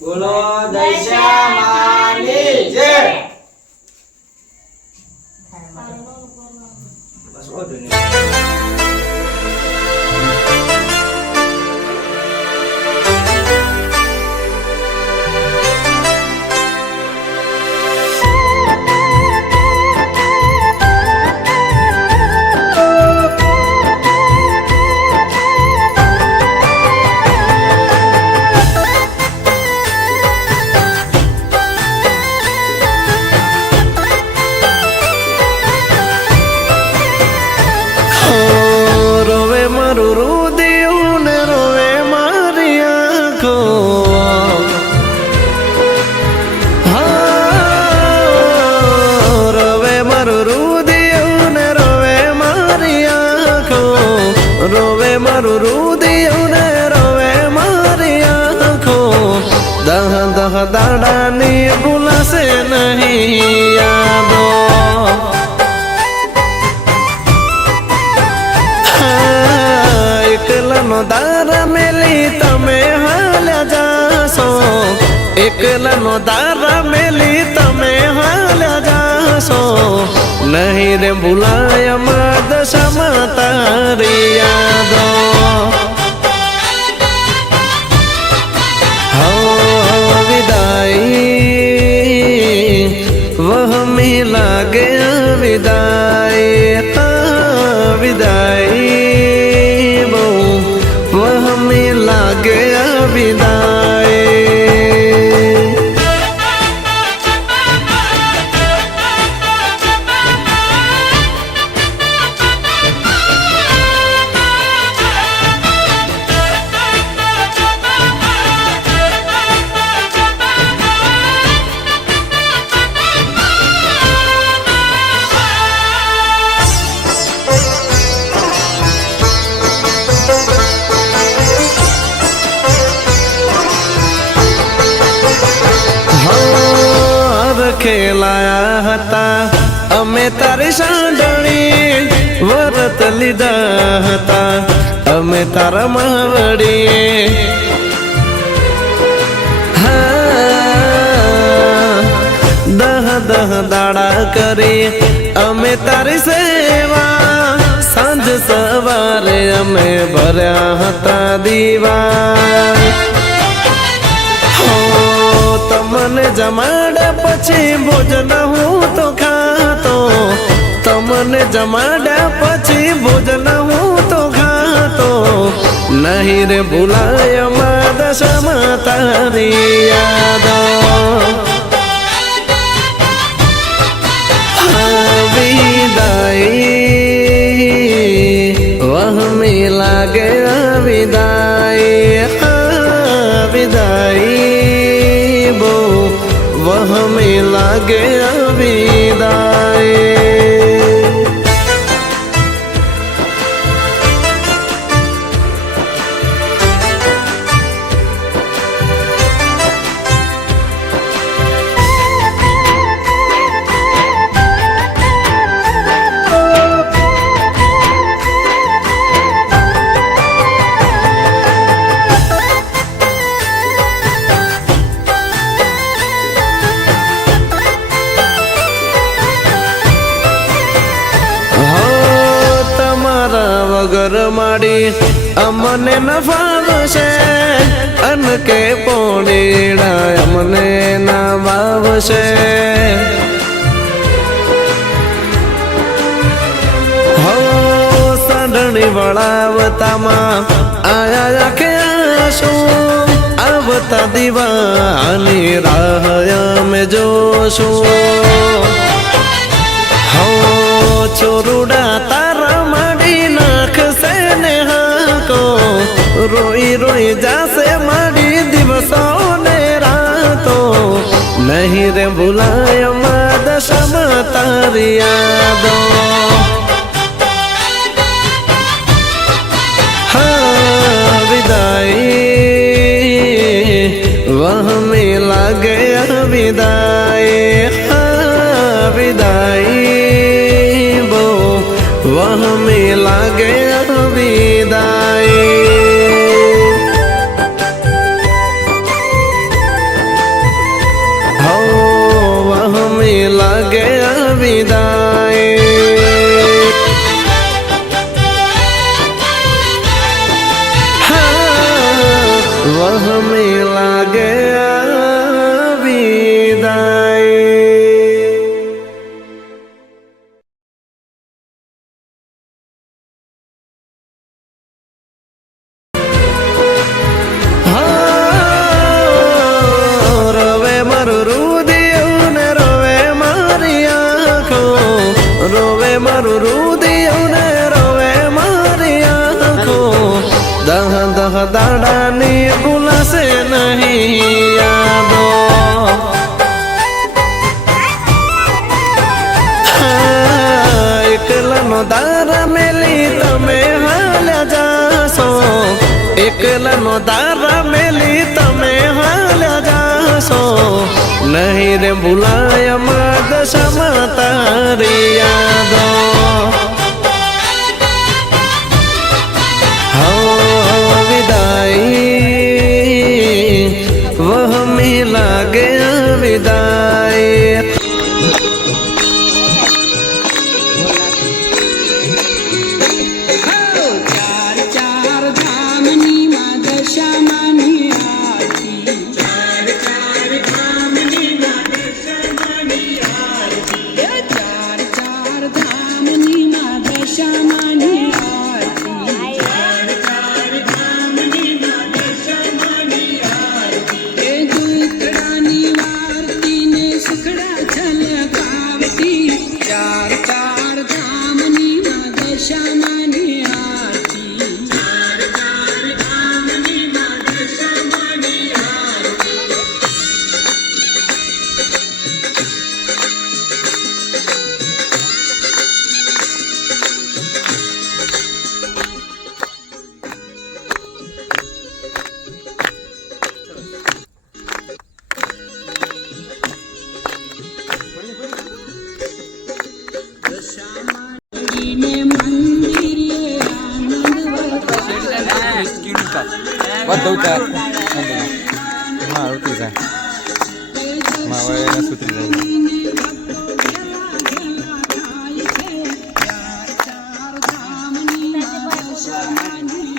બોલો દશામાની જય. બસ વધુ નહીં. દાડાની ભૂલાશે નહીં યાદો. એકલાનો દાર મેલી તમે હાલ્યા જાશો, એકલાનો દાર મેલી તમે હાલ્યા જાશો. નહીં રે ભૂલાય માં દશામાં તારી યાદો. वहमी लागे विदाई विदाई वो वहमी लागे विदाई. ખેલાયા હતા અમે તારી સાંડણી, વરત લીધા હતા અમે તારા માવડી. દહ દહ દાડા કરી અમે તારી સેવા, સાંજ સવારે અમે ભર્યા હતા દીવા. તમને જમાડ્યા પછી ભોજન હું તો ખાતો, તમને જમાડ્યા પછી ભોજન હું તો ખાતો. નહીં રે ભૂલાય માં દશામાં તારી યાદો. વિદાઈ વહમી લાગે વિદાઈ વિદાઈ वहमें लागे विदाई. વગર માડી અમને ન ફાવશે, અન કે પોણીડા અમને ના વાવશે. હો સાંડણી વળાવતામાં આયા કે આશું, આવતા દીવાની રાહ અમે જોશું. હો ચોરુડા તારા રોઈ રોઈ જાશે મારી દિવસો ને રાતો. નહીં રે ભૂલાય માં દશામાં તારી યાદો. હા વિદાઈ વહમી લાગે વિદાઈ. હા વિદાઈ બો વહમી લાગે વિદાઈ. વહમી લાગે વિદાય. રોવે મારું રુદિયું ને રોવે મારી આંખો, રોવે મારું રુદિયું ને રોવે મારી આંખો. દહ દહ દાડાની ભૂલાશે નહીં યાદો. એકલાનો દારા મેલી તમે હાલ્યા જાશો, એકલાનો દારા મેલી તમે હાલ્યા જાશો. નહીં રે ભૂલાય દશામાં તારી યાદો. વહમી લાગે વિદાય. ચાર ચાર ધામની માં દશામાની આરતી, ચાર ચાર ધામની માં દશામાની આરતી, ચાર ચાર ધામની માં દશામાની આરતી, ચાર ચાર ધામની માં દશામાની આરતી. એ દુખડાની વારતી ને સુખડા છલકાવતી, ચાર ચાર ધામની માં દશામાની આરતી, ચાર ચાર ધામની માં દશામાની આરતી. દશામાને મંદિરે આનંદ વધુ ચાર માં ઉતરી જાય માં વળે સુતરી જાય.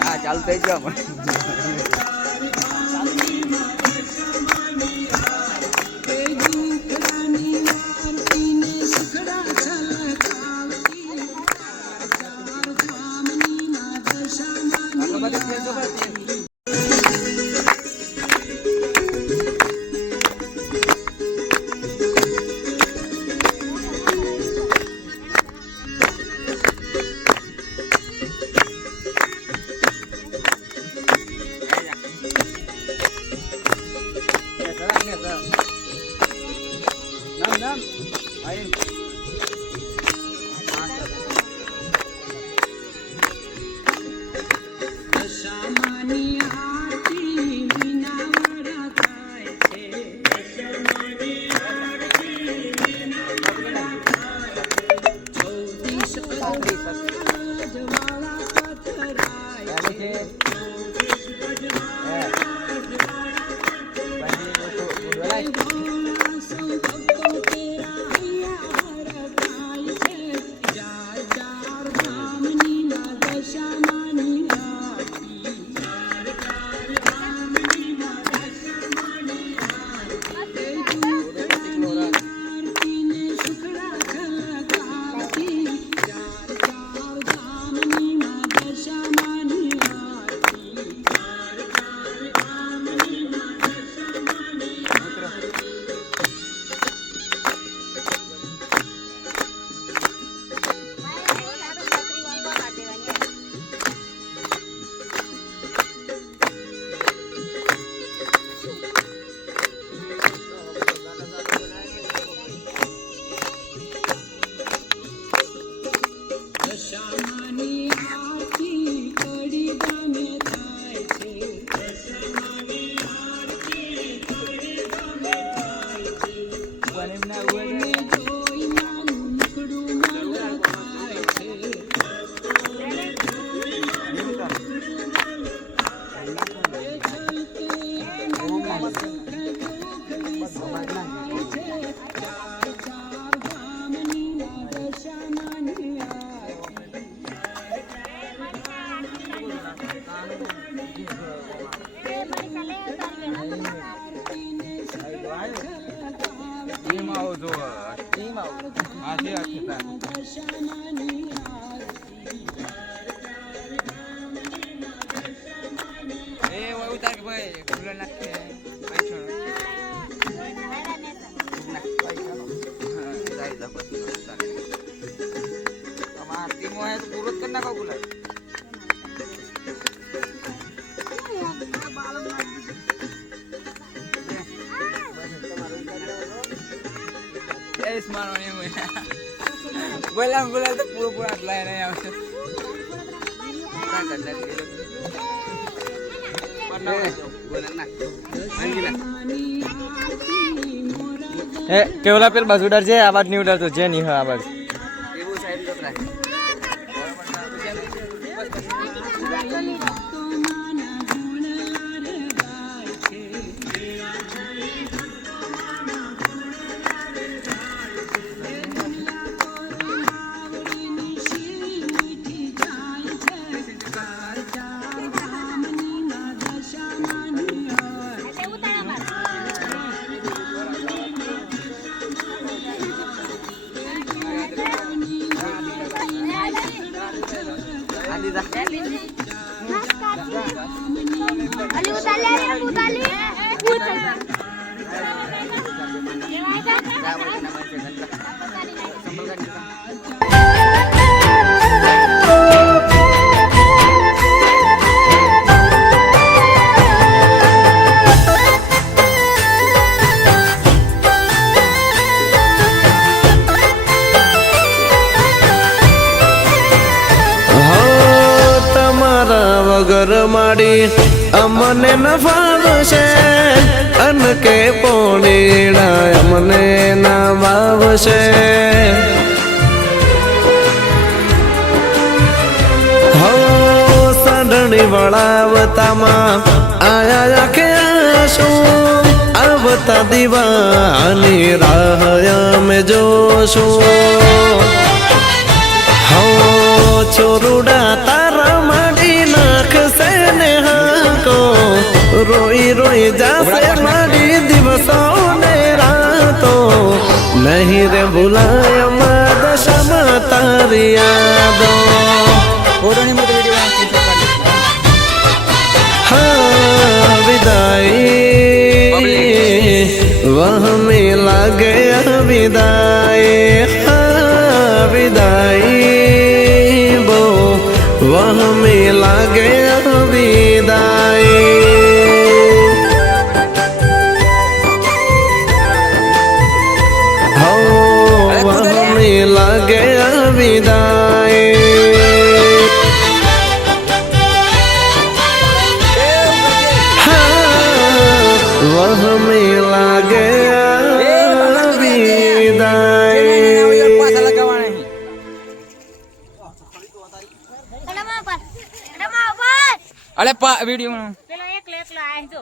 હા ચાલુ થઈ ગયો. દશામાની આરતી વિના વડા થાય છે, દશામાની આરતી વિના વડા થાય છે. 24 જવાળા પથરાય છે, 24 જવાળા પથરાય છે. ભક્તો તેરા અહીંયા વરતાય છે, ચાર ચાર ધામની માં દશામાની આરતી, ચાર ચાર ધામની માં દશામાની આરતી. દુખડાની આરતી ને સુખડા છલકાવતી, ચાર ચાર ધામની માં દશામાની આરતી, ચાર ચાર ધામની માં દશામાની આરતી. ભાઈ ગુલા નાખે પૈસો નાખ પૈસા હા જાય જા પછી અમાર ટીમો હે તો પૂરો કર નાખો ગુલા એસ મારો ને બોલા બોલા તો પૂરો પૂરો આટલા નહીં આવશે એ કેવલા પેલ બાજુ ઉડાર છે આવાજ નહીં ઉડારતો જે નહીં હોય આવાજ એવું સાઈડ તો રાખ Ali utali. વગર માડી અમને ન ફાવશે અન કે પોણીડા અમને ના વાવશે હો સાંડણી વળાવતામાં આયા કે આશું આવતા દીવાની રાહ અમે જોશું હો છોરુડા તારા માડી નાખશે ને હાકો રોઈ રોઈ જાશે માડી દિવસો ને રાતો નહીં રે ભૂલાય માદ દશામાં તારી યાદો ફોટોની મોટી વિડિયો हाँ विदाई वह में लागे विदाई हाँ विदाई वो वह में लागे विदाई हो वह में लागे विदाई वह मिला गया विदाई પાછા લગાવવાના Ada apa? અલે video Pelo eklo eklo ayo.